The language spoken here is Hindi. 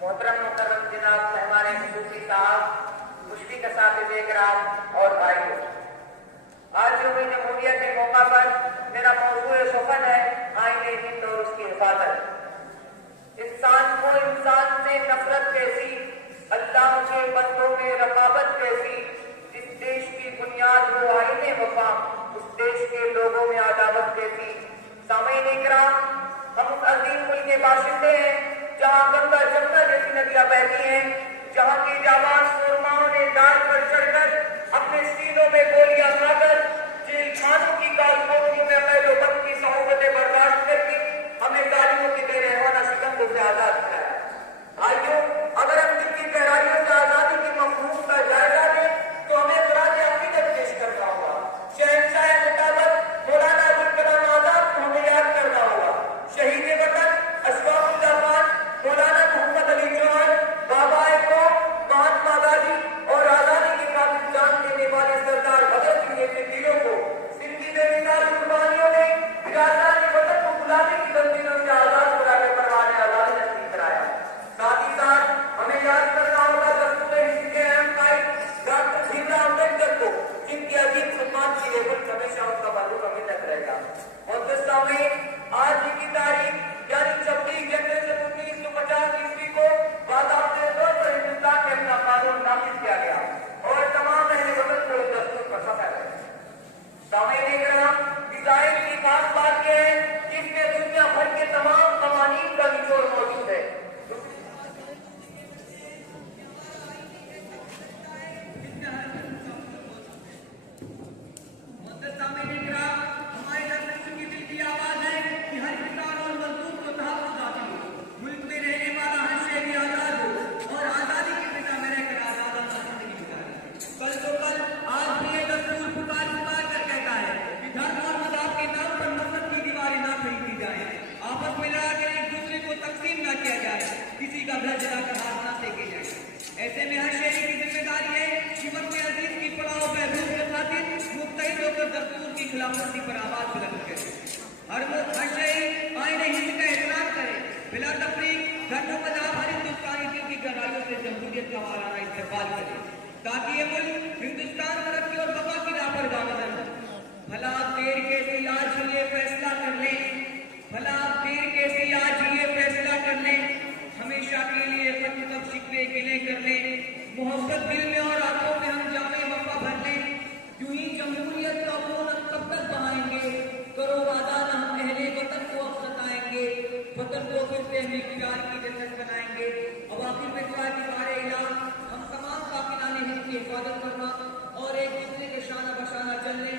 मोहतरम जनाब मेहमान खुसूसी साहब, मुश्किल साहब और भाइयों, आज जो जमहूरियत के मौका पर मेरा मौजूद सुखन है आईने हिंद और उसकी हिफाजत। इंसान को इंसान से नफरत कैसी, अल्लाह के बंदों में रकाबत कैसी, जिस देश की बुनियाद हो आईने वफा, उस देश के लोगों में अदावत कैसी। सामईन इकराम, हम उस अजीम मुल्क के बाशिंदे हैं जहाँ गंगा जमुना जैसी नदियां बहती हैं, जहाँ की जाबाज सुरमाओं ने डाल पर चढ़कर अपने सीनों में गोलियां खाकर जेल खानों की कालकोठरियों में अपने वक्त की सहुबतें बर्दाश्त करके हमें जालिमों की बेरहमाना शिकंजों से आजाद कराया। भाइयों, अगर हम दिल की गहराइयों से आजादी की मफहूम का जायजा लें तो हमें खराज अकीदत पेश करना होगा। शहंशाह मुताबत मौलाना अबुल कलाम आजाद को हमें याद करना होगा। शहीद वतन अशफाकुल्लाह खान, मौलाना मोहम्मद अली जौहर, बाबा कौम महात्मा गांधी और आजादी के काबिल जान देने वाले सरदार भगत सिंह जैसे वीरों को जिनकी बेमिसाल कुर्बानियों ने विरासत वतन को गुलामी की जंजीरों से आजाद कराकर परवाने आजाद नसीब कराया। साथ ही साथ हमें याद करना होगा दस्तूर हिंद के अहम कायद डॉक्टर भीमराव अम्बेडकर को, जिनकी अजीब खिदमत की लेवल हमेशा उनका मालूम अभी तक रहेगा। आज की तारीख यानी 26 जनवरी 1950 ईस्वी को बाकायदे तौर पर हिंदुस्तान में अपना कानून नाफिज किया गया और तमाम अहले वतन को इस दस्तूर पर फख्र है। सामईन इकराम, इज़राइल की खास बात यह है कि इसमें दुनिया भर के तमाम कवानीन का निचोड़ मौजूद है। ऐसे में हर शहरी की जिम्मेदारी है कि वक्त अजीज की पड़ाव महबूब के खातिर मुत्तहिद होकर दस्तूर की खिलाफवर्जी पर आवाज बुलंद करे। हर शहरी आईने हिंद का एहतराम करे, बिला तफरीक धर्म मज़हब हर हिंदुस्तानी दिल की गहराइयों से जमहूरियत का वाराना इस्तेमाल करे, ताकि ये मुल्क हिंदुस्तान तरक्की और बका की राह पर गामजन हो। भला आप देर कैसे आज ये फैसला कर लें, भला आप देर कैसे आज ये फैसला कर लें, हमेशा के लिए खत्म शिकवे गिले कर ले, मोहब्बत दिल में और आंखों में हम जामे वफा भर ले। यूं ही जमहूरियत का खून कब तक बहाएंगे, करो वादा न हम अहले वतन को अब सताएंगे, वतन को फिर से हमें प्यार की जन्नत बनाएंगे। और आखिर में दुआ की बारे इलाम, हम तमाम काफिलाने हिंद की हिफाजत करना और एक दूसरे के शाना बशाना चलने